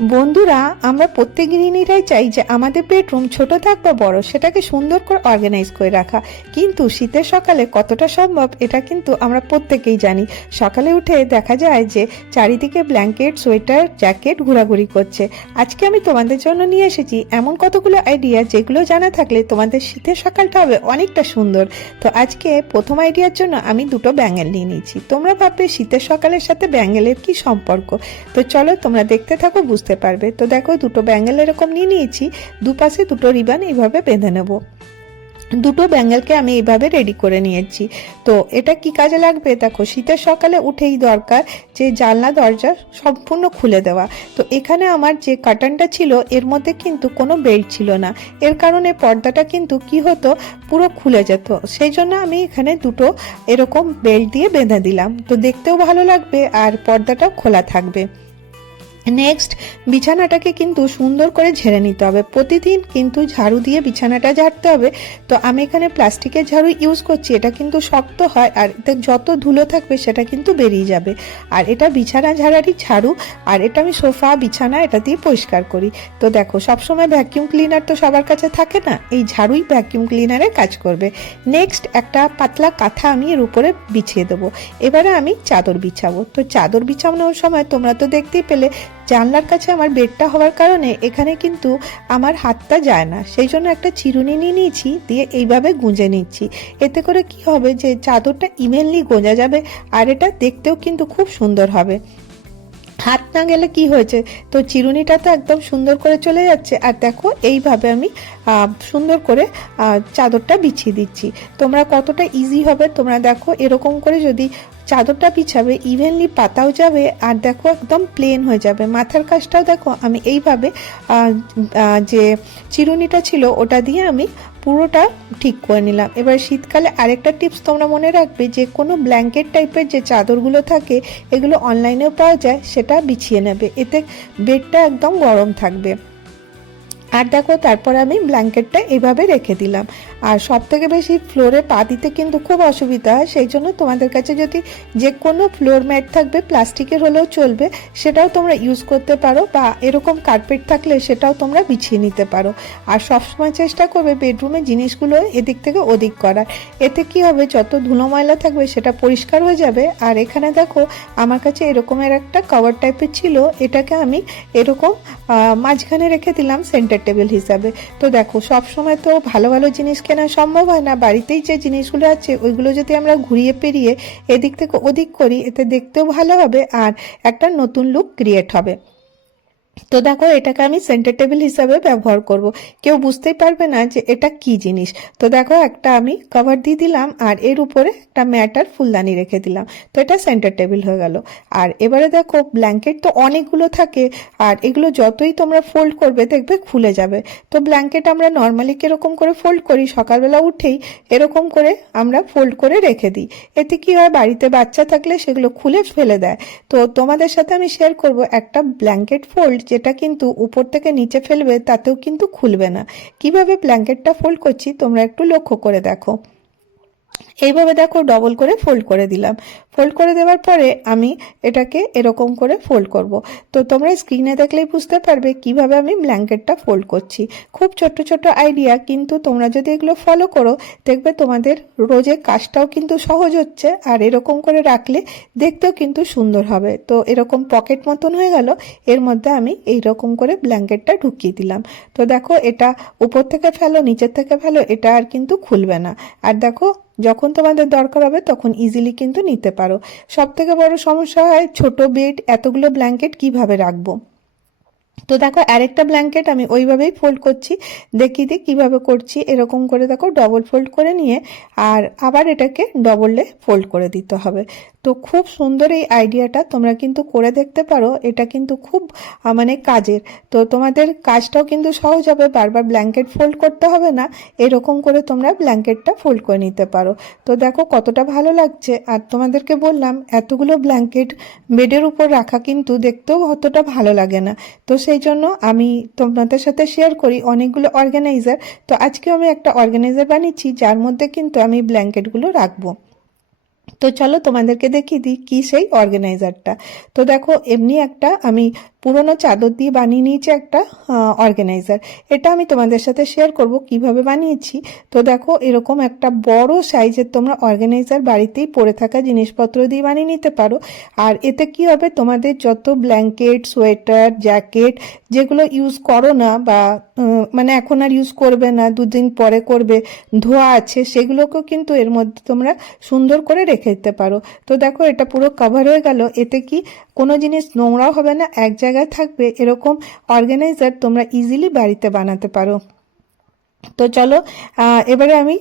বন্ধুরা, আমরা প্রত্যেক গৃহিণীরাই চাই যে আমাদের বেডরুম ছোট থাক বা বড়, সেটাকে সুন্দর করে অর্গানাইজ করে রাখা। কিন্তু শীতের সকালে কতটা সম্ভব, এটা কিন্তু আমরা প্রত্যেকেই জানি। সকালে উঠে দেখা যায় যে চারিদিকে ব্ল্যাঙ্কেট সোয়েটার জ্যাকেট ঘোরাঘুরি করছে। আজকে আমি তোমাদের জন্য নিয়ে এসেছি এমন কতগুলো আইডিয়া যেগুলো জানা থাকলে তোমাদের শীতের সকালটা হবে অনেকটা সুন্দর। তো আজকে প্রথম আইডিয়ার জন্য আমি দুটো ব্যাঙ্গেল নিয়ে নিয়েছি। তোমরা ভাববে শীতের সকালের সাথে ব্যাঙ্গেলের কি সম্পর্ক? তো চলো তোমরা দেখতে থাকো, বুঝতে পারবে। তো দেখো, দুটো ব্যাঙ্গেল এরকম নিয়ে নিয়েছি। দুপাশে দুটো রিবান এইভাবে বেঁধে নেব। দুটো ব্যাঙ্গেলকে আমি এইভাবে রেডি করে নিয়েছি। তো এটা কি কাজে লাগবে? দেখো, শীতের সকালে উঠেই দরকার যে জানলা, দরজা সম্পূর্ণ খুলে দেওয়া। তো এখানে আমার যে কার্টনটা ছিল, এর মধ্যে কিন্তু কোনো বেল্ট ছিল না। এর কারণে পর্দাটা কিন্তু কি হতো, পুরো খুলে যেত। সেই জন্য আমি এখানে দুটো এরকম বেল্ট দিয়ে বেঁধে দিলাম। তো দেখতেও ভালো লাগবে আর পর্দাটাও খোলা থাকবে। নেক্সট বিছানাটাকে কিন্তু সুন্দর করে ঝেড়ে নিতে হবে। প্রতিদিন কিন্তু ঝাড়ু দিয়ে বিছানাটা ঝাড়তে হবে। তো আমি এখানে প্লাস্টিকের ঝাড়ু ইউজ করছি, এটা কিন্তু শক্ত হয় আর এতে যত ধুলো থাকবে সেটা কিন্তু বেরিয়ে যাবে। আর এটা বিছানা ঝাড়ারই ঝাড়ু, আর এটা আমি সোফা, বিছানা এটা দিয়ে পরিষ্কার করি। তো দেখো, সবসময় ভ্যাকিউম ক্লিনার তো সবার কাছে থাকে না, এই ঝাড়ুই ভ্যাকিউম ক্লিনারে কাজ করবে। নেক্সট একটা পাতলা কাঁথা আমি এর উপরে বিছিয়ে দেবো। এবারে আমি চাদর বিছাবো। তো চাদর বিছানোর সময় তোমরা তো দেখতেই পেলে জানলার কাছে আমার বেডটা হওয়ার কারণে এখানে কিন্তু আমার হাতটা যায় না। সেই জন্য একটা চিরুনি নিয়ে নিয়েছি, দিয়ে এইভাবে গুঁজে নিচ্ছি। এতে করে কি হবে যে চাদরটা ইভেনলি গোঁজা যাবে, আর এটা দেখতেও কিন্তু খুব সুন্দর হবে। হাত না গেলে কি হয়েছে? তো চিরুনিটা তো একদম সুন্দর করে চলে যাচ্ছে। আর দেখো, এইভাবে আমি সুন্দর করে চাদরটা বিছিয়ে দিচ্ছি। তোমরা কতটা ইজি হবে, তোমরা দেখো, এরকম করে যদি চাদরটা পিছাবে ইভেনলি পাতাও যাবে, আর দেখো, একদম প্লেন হয়ে যাবে। মাথার কাজটাও দেখো, আমি এইভাবে যে চিরুনিটা ছিল, ওটা দিয়ে আমি পুরোটা ঠিক করে নিলাম। এবার শীতকালে আরেকটা টিপস তোমরা মনে রাখবে যে, কোনো ব্ল্যাঙ্কেট টাইপের যে চাদরগুলো থাকে, এগুলো অনলাইনেও পাওয়া যায়, সেটা বিছিয়ে নেবে। এতে বেডটা একদম গরম থাকবে। আর দেখো, তারপর আমি ব্ল্যাঙ্কেটটা এভাবে রেখে দিলাম। আর সব থেকে বেশি ফ্লোরে পা দিতে কিন্তু খুব অসুবিধা হয় সেই জন্য তোমাদের কাছে যদি যে কোনো ফ্লোর ম্যাট থাকবে, প্লাস্টিকের হলেও চলবে, সেটাও তোমরা ইউজ করতে পারো বা এরকম কার্পেট থাকলে সেটাও তোমরা বিছিয়ে নিতে পারো। আর সবসময় চেষ্টা করবে বেডরুমের জিনিসগুলো এদিক থেকে ওদিক করার। এতে কি হবে, যত ধুলো ময়লা থাকবে সেটা পরিষ্কার হয়ে যাবে। আর এখানে দেখো, আমার কাছে এরকমের একটা কভার টাইপের ছিল, এটাকে আমি এরকম মাঝখানে রেখে দিলাম সেন্টার টেবিল হিসাবে। তো দেখো সব সময় তো ভালো ভালো জিনিস কেনা সম্ভব হয় না। বাড়িতেই যে জিনিসগুলো আছে, ওইগুলো যদি আমরা ঘুরিয়ে পেরিয়ে এদিক থেকে ওদিক করি, এতে দেখতেও ভালো হবে আর একটা নতুন লুক ক্রিয়েট হবে। তো দেখো, এটাকে আমি সেন্টার টেবিল হিসাবে ব্যবহার করব। কেউ বুঝতেই পারবে না যে এটা কি জিনিস। তো দেখো, একটা আমি কভার দিয়ে দিলাম, আর এর উপরে একটা ম্যাটার ফুলদানি রেখে দিলাম। তো এটা সেন্টার টেবিল হয়ে গেল। আর এবারে দেখো ব্ল্যাঙ্কেট তো অনেকগুলো থাকে, আর এগুলো যতই তোমরা ফোল্ড করবে, দেখবে খুলে যাবে। তো ব্ল্যাঙ্কেট আমরা নর্মালি কীরকম করে ফোল্ড করি? সকালবেলা উঠেই এরকম করে আমরা ফোল্ড করে রেখে দিই। এতে কি হয়? বাড়িতে বাচ্চা থাকলে সেগুলো খুলে ফেলে দেয়। তো তোমাদের সাথে আমি শেয়ার করব একটা ব্ল্যাঙ্কেট ফোল্ড যেটা কিন্তু উপর থেকে নিচে ফেলবে তাতেও কিন্তু খুলবে না। কীভাবে ব্ল্যাঙ্কেটটা ফোল্ড করছি তোমরা একটু লক্ষ্য করে দেখো। এইভাবে দেখো ডবল করে ফোল্ড করে দিলাম। ফোল্ড করে দেওয়ার পরে আমি এটাকে এরকম করে ফোল্ড করব। তো তোমরা স্ক্রিনে দেখলেই বুঝতে পারবে কীভাবে আমি ব্ল্যাঙ্কেটটা ফোল্ড করছি। খুব ছোট ছোট আইডিয়া কিন্তু তোমরা যদি এগুলো ফলো করো, দেখবে তোমাদের রোজের কাজটাও কিন্তু সহজ হচ্ছে, আর এরকম করে রাখলে দেখতেও কিন্তু সুন্দর হবে। তো এরকম পকেট মতন হয়ে গেল, এর মধ্যে আমি এই রকম করে ব্ল্যাঙ্কেটটা ঢুকিয়ে দিলাম। তো দেখো এটা উপর থেকে ফেলো, নিচের থেকে ফেলো, এটা আর কিন্তু খুলবে না। আর দেখো যখন তোমাদের দরকার হবে তখন ইজিলি কিন্তু নিতে পারো। সব থেকে বড় সমস্যা হয় ছোট বেড এতগুলো ব্ল্যাঙ্কেট কীভাবে রাখব? তো দেখো, আরেকটা ব্ল্যাঙ্কেট আমি ওইভাবেই ফোল্ড করছি। দেখিয়ে দিই কীভাবে করছি। এরকম করে দেখো ডবল ফোল্ড করে নিয়ে, আর আবার এটাকে ডবলে ফোল্ড করে দিতে হবে। তো খুব সুন্দর এই আইডিয়াটা তোমরা কিন্তু করে দেখতে পারো। এটা কিন্তু খুব মানে কাজের। তো তোমাদের কাজটাও কিন্তু সহজ হবে, বারবার ব্ল্যাঙ্কেট ফোল্ড করতে হবে না। এরকম করে তোমরা ব্ল্যাঙ্কেটটা ফোল্ড করে নিতে পারো। তো দেখো, কতটা ভালো লাগছে। আর তোমাদেরকে বললাম, এতগুলো ব্ল্যাঙ্কেট বেডের উপর রাখা কিন্তু দেখতেও অতটা ভালো লাগে না। তো সেই জন্য আমি তোমাদের সাথে শেয়ার করি অনেকগুলো অর্গানাইজার তো আজকে আমি একটা অর্গানাইজার বানিয়েছি, যার মধ্যে কিন্তু আমি ব্ল্যাঙ্কেটগুলো রাখব। তো চলো তোমাদেরকে দেখিয়ে দিই কি সেই অর্গানাইজারটা তো দেখো, এমনি একটা আমি পুরোনো চাদর দিয়ে বানিয়ে নিয়েছি একটা অর্গানাইজার এটা আমি তোমাদের সাথে শেয়ার করব কীভাবে বানিয়েছি। তো দেখো, এরকম একটা বড় সাইজের তোমরা অর্গানাইজার বাড়িতেই পড়ে থাকা জিনিসপত্র দিয়ে বানিয়ে নিতে পারো। আর এতে কি হবে, তোমাদের যত ব্ল্যাঙ্কেট সোয়েটার জ্যাকেট যেগুলো ইউজ করো না বা মানে এখন আর ইউজ করবে না, দুদিন পরে করবে, ধোয়া আছে, সেগুলোকেও কিন্তু এর মধ্যে তোমরা সুন্দর করে রেখে দিতে পারো। তো দেখো, এটা পুরো কভার হয়ে গেল। এতে কি কোনো জিনিস নোংরাও হবে না, এক জায়গায় থাকবে। এরকম অর্গানাইজার তোমরা ইজিলি বাড়িতে বানাতে পারো। তো চলো এবারে আমি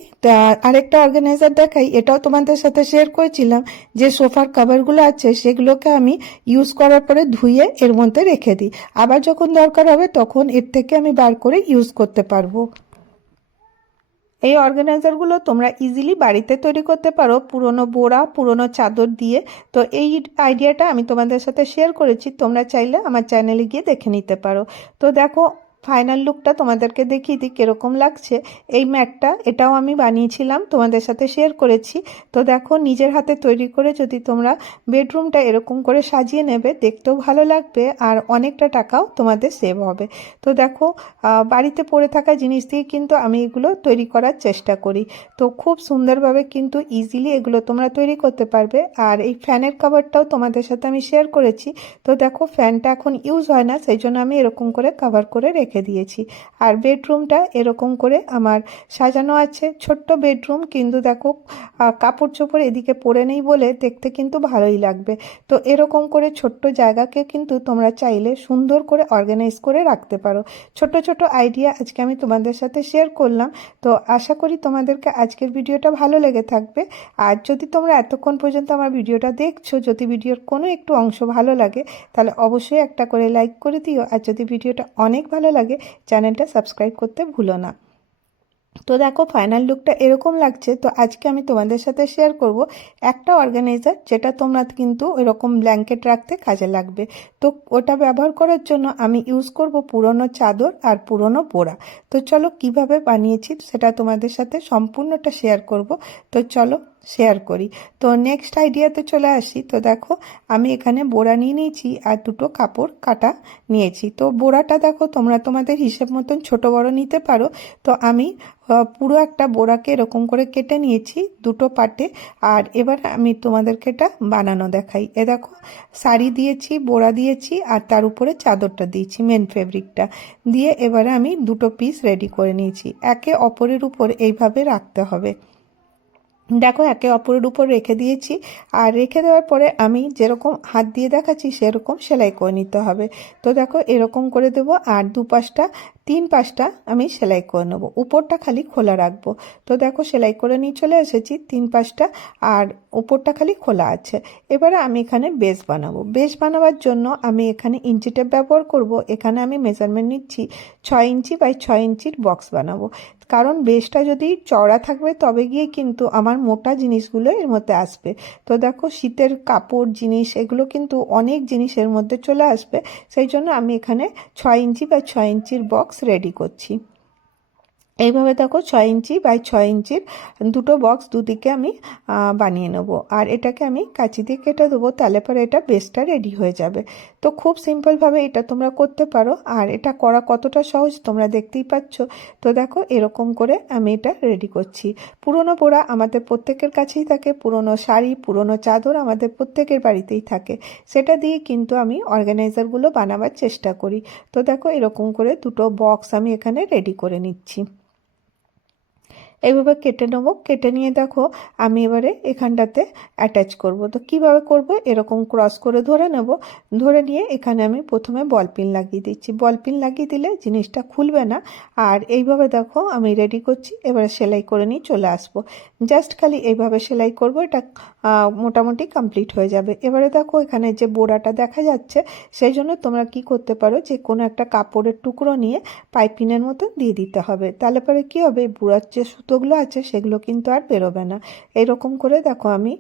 আরেকটা অর্গানাইজার দেখাই। এটাও তোমাদের সাথে শেয়ার করেছিলাম যে সোফার কভারগুলো আছে, সেগুলোকে আমি ইউজ করার পরে ধুয়ে এর মধ্যে রেখে দিই। আবার যখন দরকার হবে, তখন এর থেকে আমি বার করে ইউজ করতে পারব। এই অর্গানাইজারগুলো তোমরা ইজিলি বাড়িতে তৈরি করতে পারো পুরনো বোড়া, পুরনো চাদর দিয়ে। তো এই আইডিয়াটা আমি তোমাদের সাথে শেয়ার করেছি, তোমরা চাইলে আমার চ্যানেলে গিয়ে দেখে নিতে পারো। তো দেখো ফাইনাল লুকটা তোমাদেরকে দেখিয়ে দিই কীরকম লাগছে। এই ম্যাটটা, এটাও আমি বানিয়েছিলাম, তোমাদের সাথে শেয়ার করেছি। তো দেখো, নিজের হাতে তৈরি করে যদি তোমরা বেডরুমটা এরকম করে সাজিয়ে নেবে, দেখতেও ভালো লাগবে আর অনেকটা টাকাও তোমাদের সেভ হবে। তো দেখো বাড়িতে পড়ে থাকা জিনিস দিয়ে কিন্তু আমি এগুলো তৈরি করার চেষ্টা করি। তো খুব সুন্দরভাবে কিন্তু ইজিলি এগুলো তোমরা তৈরি করতে পারবে। আর এই ফ্যানের কাভারটাও তোমাদের সাথে আমি শেয়ার করেছি। তো দেখো, ফ্যানটা এখন ইউজ হয় না, সেই জন্য আমি এরকম করে কাভার করে রেখে দিয়েছি। আর বেডরুমটা এরকম করে আমার সাজানো আছে। ছোট্ট বেডরুম, কিন্তু দেখো কাপড় চোপড় এদিকে পরে নেই বলে দেখতে কিন্তু ভালোই লাগবে। তো এরকম করে ছোট্ট জায়গাকে কিন্তু তোমরা চাইলে সুন্দর করে অর্গানাইজ করে রাখতে পারো। ছোট ছোট আইডিয়া আজকে আমি তোমাদের সাথে শেয়ার করলাম। তো আশা করি তোমাদেরকে আজকের ভিডিওটা ভালো লেগে থাকবে। আর যদি তোমরা এতক্ষণ পর্যন্ত আমার ভিডিওটা দেখছ, যদি ভিডিওর কোনো একটু অংশ ভালো লাগে, তাহলে অবশ্যই একটা করে লাইক করে দিও। আর যদি ভিডিওটা অনেক ভালো লাগে চ্যানেলটা সাবস্ক্রাইব করতে ভুলো না। তো দেখো ফাইনাল লুকটা এরকম লাগছে। তো আজকে আমি তোমাদের সাথে শেয়ার করব একটা অর্গানাইজার যেটা তোমরা কিন্তু এরকম ব্ল্যাঙ্কেট রাখতে কাজে লাগবে। তো ওটা ব্যবহার করার জন্য আমি ইউজ করব পুরনো চাদর আর পুরনো বোড়া তো চলো কীভাবে বানিয়েছি সেটা তোমাদের সাথে সম্পূর্ণটা শেয়ার করব। তো চলো শেয়ার করি। তো নেক্সট আইডিয়াতে চলে আসি। তো দেখো, আমি এখানে বোড়া নিয়ে নিয়েছি আর দুটো কাপড় কাটা নিয়েছি। তো বোড়াটা দেখো, তোমরা তোমাদের হিসেব মতন ছোট বড় নিতে পারো। তো আমি পুরো একটা বোড়াকে এরকম করে কেটে নিয়েছি দুটো পাটে। আর এবার আমি তোমাদেরকে এটা বানানো দেখাই। এ দেখো, শাড়ি দিয়েছি, বোড়া দিয়েছি আর তার উপরে চাদরটা দিয়েছি মেন ফেব্রিকটা দিয়ে এবারে আমি দুটো পিস রেডি করে নিয়েছি। একে অপরের উপর এইভাবে রাখতে হবে। দেখো, একে অপরের উপর রেখে দিয়েছি। আর রেখে দেওয়ার পরে আমি যেরকম হাত দিয়ে দেখাচ্ছি, সেরকম সেলাই করে নিতে হবে। তো দেখো, এরকম করে দেব। আর দু পাশটা তিন পাশটা আমি সেলাই করে নেব। উপরটা খালি খোলা রাখব। তো দেখো সেলাই করে নিয়ে চলে এসেছি তিন পাশটা আর উপরটা খালি খোলা আছে। এবারে আমি এখানে বেস বানাবো। বেস বানাবার জন্য আমি এখানে ইঞ্চি টেপ ব্যবহার করব। এখানে আমি মেজারমেন্ট নিচ্ছি ছয় ইঞ্চি বাই ছয় ইঞ্চির বক্স বানাবো। কারণ বেসটা যদি চওড়া থাকবে তবে গিয়ে কিন্তু আমার মোটা জিনিসগুলো এর মধ্যে আসবে। তো দেখো শীতের কাপড় জিনিস এগুলো কিন্তু অনেক জিনিসের মধ্যে চলে আসবে। সেই জন্য আমি এখানে ছয় ইঞ্চি বা ছয় ইঞ্চির বক্স রেডি করছি। এইভাবে দেখো ছয় ইঞ্চি বাই ছয় ইঞ্চির দুটো বক্স দুদিকে আমি বানিয়ে নেব। আর এটাকে আমি কাঁচি দিয়ে কেটে দেবো, তাহলে পরে এটা বেসটা রেডি হয়ে যাবে। তো খুব সিম্পলভাবে এটা তোমরা করতে পারো। আর এটা করা কতটা সহজ তোমরা দেখতেই পাচ্ছ। তো দেখো এরকম করে আমি এটা রেডি করছি। পুরনো পোড়া আমাদের প্রত্যেকের কাছেই থাকে, পুরনো শাড়ি, পুরনো চাদর আমাদের প্রত্যেকের বাড়িতেই থাকে। সেটা দিয়ে কিন্তু আমি অর্গানাইজারগুলো বানাবার চেষ্টা করি। তো দেখো এরকম করে দুটো বক্স আমি এখানে রেডি করে নিচ্ছি। এইভাবে কেটে নেব। কেটে নিয়ে দেখো আমি এবারে এখানটাতে অ্যাটাচ করব। তো কীভাবে করব? এরকম ক্রস করে ধরে নেব। ধরে নিয়ে এখানে আমি প্রথমে বল পিন লাগিয়ে দিচ্ছি। বল পিন লাগিয়ে দিলে জিনিসটা খুলবে না। আর এইভাবে দেখো আমি রেডি করছি। এবারে সেলাই করে নিয়ে চলে আসব। জাস্ট খালি এইভাবে সেলাই করব। এটা মোটামুটি কমপ্লিট হয়ে যাবে। এবারে দেখো এখানে যে বোড়াটা দেখা যাচ্ছে, সেই জন্য তোমরা কি করতে পারো? যে কোনো একটা কাপড়ের টুকরো নিয়ে পাইপিনের মতো দিয়ে দিতে হবে। তাহলে পরে কি হবে? বুড়ার যে সুতো সুতোগুলো আছে সেগুলো কিন্তু আর বেরোবে না। এরকম করে দেখো আমি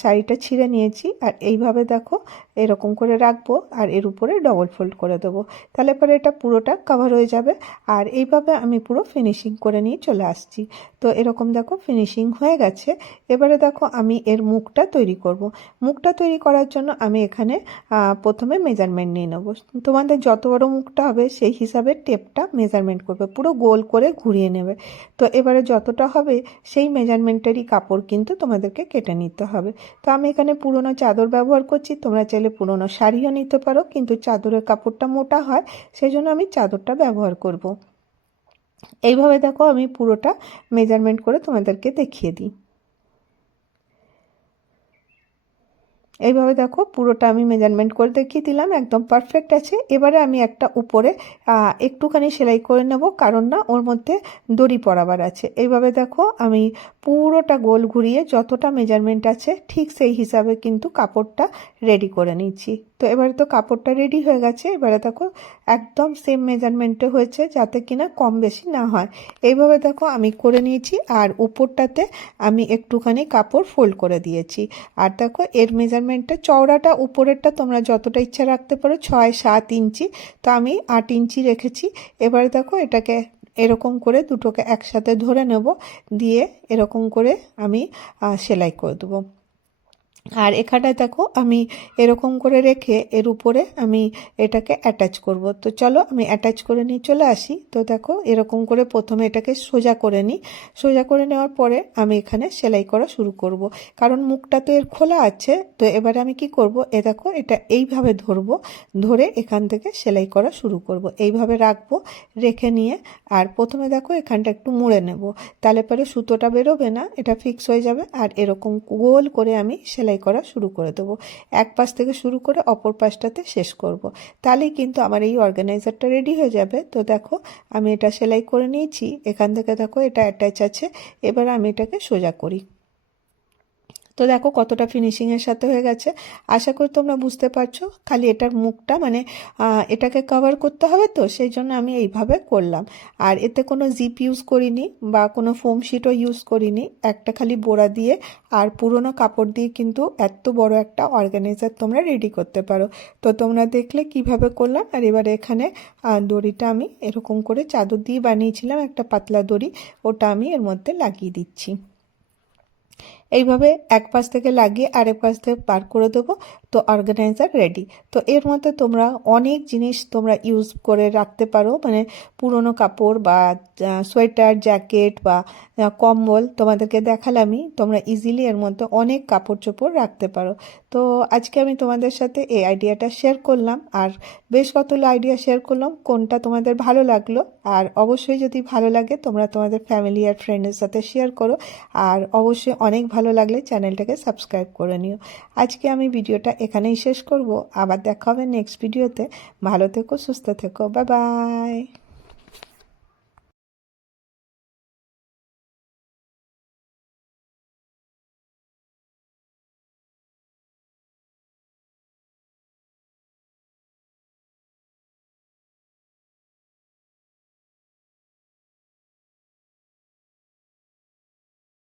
শাড়িটা ছিঁড়ে নিয়েছি আর এইভাবে দেখো এরকম করে রাখব আর এর উপরে ডবল ফোল্ড করে দেবো। তাহলে পরে এটা পুরোটা কভার হয়ে যাবে আর এইভাবে আমি পুরো ফিনিশিং করে নিয়ে চলে আসছি। তো এরকম দেখো ফিনিশিং হয়ে গেছে। এবারে দেখো আমি এর মুখটা তৈরি করব। মুখটা তৈরি করার জন্য আমি এখানে প্রথমে মেজারমেন্ট নিয়ে নেব। তোমাদের যত বড় মুখটা হবে সেই হিসাবে টেপটা মেজারমেন্ট করবে। পুরো গোল করে ঘুরিয়ে নেবে। তো এবারে যতটা হবে, সেই মেজারমেন্টেরই কাপড় কিন্তু তোমাদেরকে কেটে নিতে হবে তো আমি এখানে পুরনো চাদর ব্যবহার করছি, তোমরা চাইলে পুরনো শাড়িও নিতে পারো, কিন্তু চাদরের কাপড়টা মোটা হয় সেই জন্য আমি চাদরটা ব্যবহার করব। এইভাবে দেখো আমি পুরোটা মেজারমেন্ট করে তোমাদেরকে দেখিয়ে দিই এইভাবে দেখো পুরোটা আমি মেজারমেন্ট করে দেখিয়ে দিলাম, একদম পারফেক্ট আছে। এবারে আমি একটা উপরে একটুখানি সেলাই করে নেব, কারণ না ওর মধ্যে দড়ি পরাবার আছে। এইভাবে দেখো আমি পুরোটা গোল ঘুরিয়ে যতটা মেজারমেন্ট আছে ঠিক সেই হিসাবে কিন্তু কাপড়টা রেডি করে নিচ্ছি। তো এবারে তো কাপড়টা রেডি হয়ে গেছে। এবারে দেখো একদম সেম মেজারমেন্টে হয়েছে যাতে কিনা কম বেশি না হয়। এইভাবে দেখো আমি করে নিয়েছি আর উপরটাতে আমি একটুখানি কাপড় ফোল্ড করে দিয়েছি। আর দেখো এর মেজারমেন্টটা চওড়াটা, উপরেরটা তোমরা যতটা ইচ্ছা রাখতে পারো ছয় সাত ইঞ্চি। তো আমি আট ইঞ্চি রেখেছি। এবারে দেখো এটাকে এরকম করে দুটোকে একসাথে ধরে নেব। দিয়ে এরকম করে আমি সেলাই করে দেবো। আর এখানটায় দেখো আমি এরকম করে রেখে এর উপরে আমি এটাকে অ্যাটাচ করব। তো চলো আমি অ্যাটাচ করে নিয়ে চলে আসি। তো দেখো এরকম করে প্রথমে এটাকে সোজা করে নিই। সোজা করে নেওয়ার পরে আমি এখানে সেলাই করা শুরু করব। কারণ মুখটা তো এর খোলা আছে। তো এবারে আমি কি করব? এ দেখো এটা এইভাবে ধরবো। ধরে এখান থেকে সেলাই করা শুরু করব। এইভাবে রাখব, রেখে নিয়ে আর প্রথমে দেখো এখানটা একটু মুড়ে নেব। তাহলে পরে সুতোটা বেরোবে না, এটা ফিক্স হয়ে যাবে। আর এরকম গোল করে আমি সেলাই করা শুরু করে দেবো। এক পাশ থেকে শুরু করে অপর পাশটাতে শেষ করব। তাহলেই কিন্তু আমার এই অর্গানাইজারটা রেডি হয়ে যাবে। তো দেখো, আমি এটা সেলাই করে নিয়েছি। এখান থেকে দেখো এটা অ্যাটাচ আছে। এবার আমি এটাকে সোজা করি। তো দেখো কতটা ফিনিশিংয়ের সাথে হয়ে গেছে। আশা করি তোমরা বুঝতে পারছ, খালি এটার মুখটা মানে এটাকে কভার করতে হবে তো, সেই জন্য আমি এইভাবে করলাম। আর এতে কোনো জিপ ইউজ করিনি বা কোনো ফোম শিটও ইউজ করিনি। একটা খালি বোড়া দিয়ে আর পুরোনো কাপড় দিয়ে কিন্তু এত বড় একটা অর্গানাইজার তোমরা রেডি করতে পারো। তো তোমরা দেখলে কীভাবে করলাম, আর এবারে এখানে দড়িটা আমি এরকম করে চাদর দিয়ে বানিয়েছিলাম, একটা পাতলা দড়ি, ওটা আমি এর মধ্যে লাগিয়ে দিচ্ছি। এইভাবে এক পাশ থেকে লাগিয়ে আরেক পাশ থেকে পার করে দেবো, তো অর্গানাইজার রেডি তো এর মধ্যে তোমরা অনেক জিনিস তোমরা ইউজ করে রাখতে পারো মানে পুরনো কাপড় বা সোয়েটার জ্যাকেট বা কম্বল তোমাদেরকে দেখালামই, তোমরা ইজিলি এর মধ্যে অনেক কাপড় চোপড় রাখতে পারো। তো আজকে আমি তোমাদের সাথে এই আইডিয়াটা শেয়ার করলাম, আর বেশ কতগুলো আইডিয়া শেয়ার করলাম, কোনটা তোমাদের ভালো লাগল, আর অবশ্যই যদি ভালো লাগে তোমরা তোমাদের ফ্যামিলি আর ফ্রেন্ডের সাথে শেয়ার করো, আর অবশ্যই অনেক ভালো লাগলে চ্যানেলটাকে সাবস্ক্রাইব করে নিও। আজকে আমি ভিডিওটা এখানেই শেষ করব। আবার দেখা হবে নেক্সট ভিডিওতে ভালো থেকো, সুস্থ থেকো। Bye bye